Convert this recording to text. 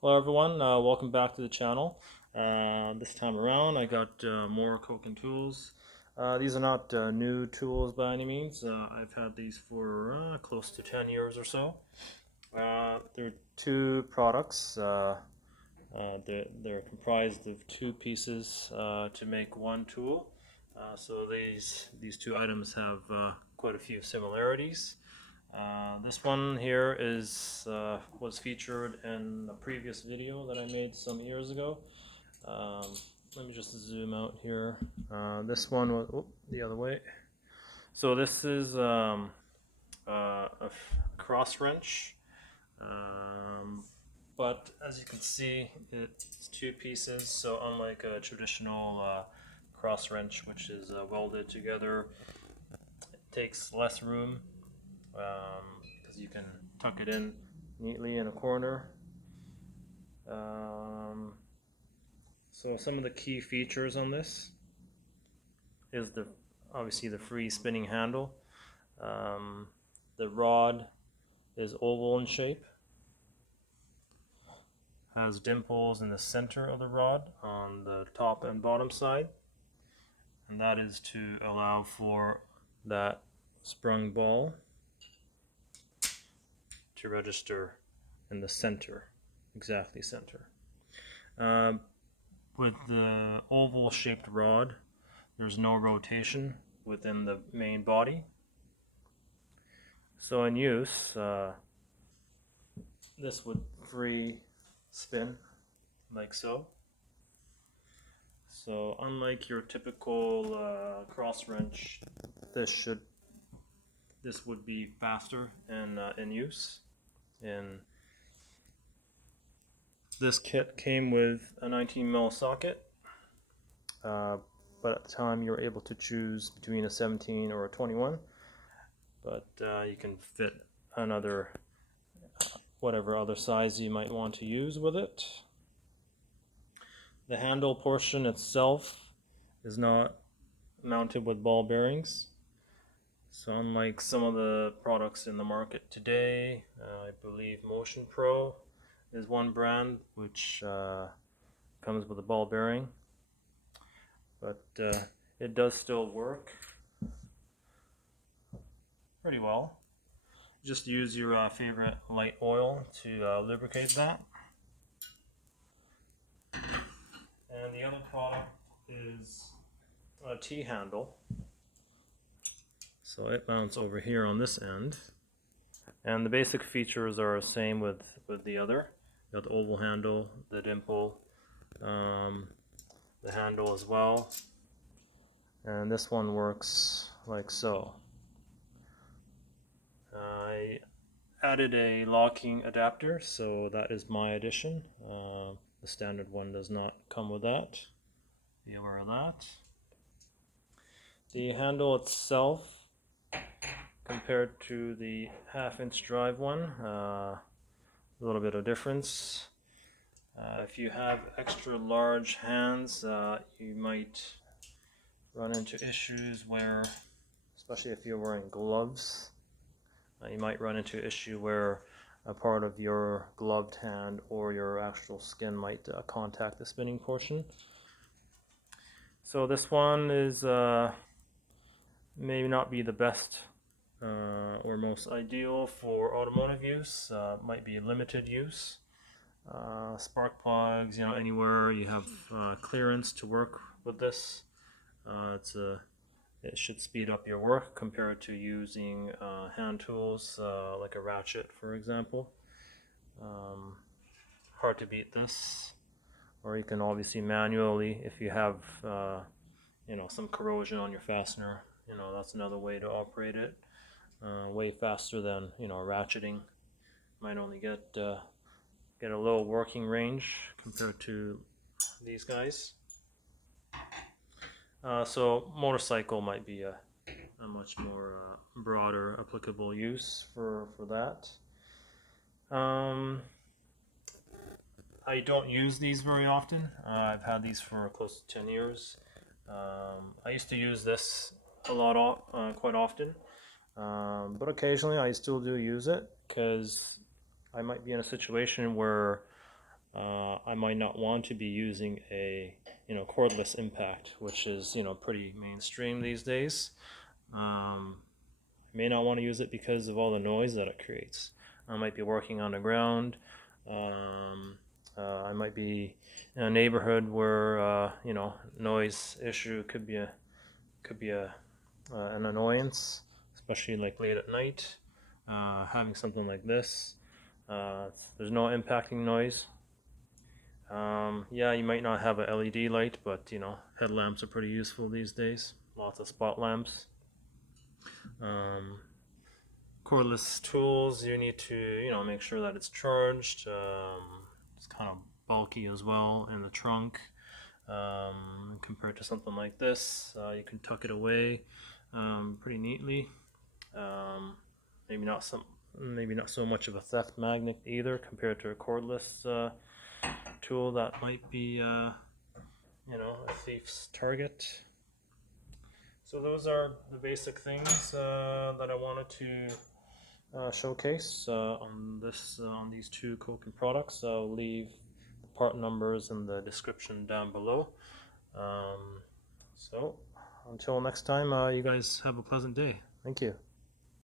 Hello everyone, welcome back to the channel. This time around I got more Koken tools. These are not new tools by any means. I've had these for close to 10 years or so. They're two products. They're comprised of two pieces to make one tool. So these two items have quite a few similarities. This one here was featured in a previous video that I made some years ago. Um, Let me just zoom out here. This one was the other way. So this is a cross wrench, um, but as you can see, it's two pieces. So unlike a traditional cross wrench, which is welded together, it takes less room because you can tuck it in neatly in a corner. Um, so some of the key features on this is obviously the free spinning handle. Um, the rod is oval in shape, has dimples in the center of the rod on the top and bottom side, and that is to allow for that sprung ball to register in the center, exactly center. Um, with the oval shaped rod, there's no rotation within the main body. So in use, this would free spin like so. So unlike your typical cross wrench, this would be faster in use. And this kit came with a 19mm socket, but at the time you were able to choose between a 17 or a 21. But you can fit another whatever other size you might want to use with it. The handle portion itself is not mounted with ball bearings. So unlike some of the products in the market today, I believe Motion Pro is one brand which comes with a ball bearing, but it does still work pretty well. Just use your favorite light oil to lubricate that. And the other product is a T-handle. So it mounts over here on this end. And the basic features are the same with the other. You got the oval handle, the dimple, the handle as well. And this one works like so. I added a locking adapter, so that is my addition. The standard one does not come with that. Be aware of that. The handle itself, compared to the 1/2-inch drive one, a little bit of difference. If you have extra large hands, you might run into issues where, especially if you're wearing gloves, you might run into an issue where a part of your gloved hand or your actual skin might contact the spinning portion. So this one is maybe not be the best or most ideal for automotive use. Might be limited use. Spark plugs, anywhere you have clearance to work with this, it should speed up your work compared to using hand tools like a ratchet, for example. Hard to beat this. Or you can obviously manually, if you have some corrosion on your fastener, that's another way to operate it. Way faster than ratcheting. Might only get a little working range compared to these guys. So motorcycle might be a much more broader applicable use for that. I don't use these very often. I've had these for close to 10 years. I used to use this a lot, quite often, but occasionally I still do use it because I might be in a situation where I might not want to be using a cordless impact, which is pretty mainstream these days. I may not want to use it because of all the noise that it creates. I might be working on the ground. I might be in a neighborhood where noise issue could be an annoyance, especially like late at night. Having something like this, there's no impacting noise. Yeah, you might not have a LED light, but headlamps are pretty useful these days. Lots of spot lamps. Cordless tools, you need to make sure that it's charged. It's kind of bulky as well in the trunk. Compared to something like this, you can tuck it away pretty neatly. Maybe not so much of a theft magnet either compared to a cordless tool that might be a thief's target. So those are the basic things that I wanted to showcase on these two Koken products. I'll leave the part numbers in the description down below. So until next time, you guys have a pleasant day. Thank you.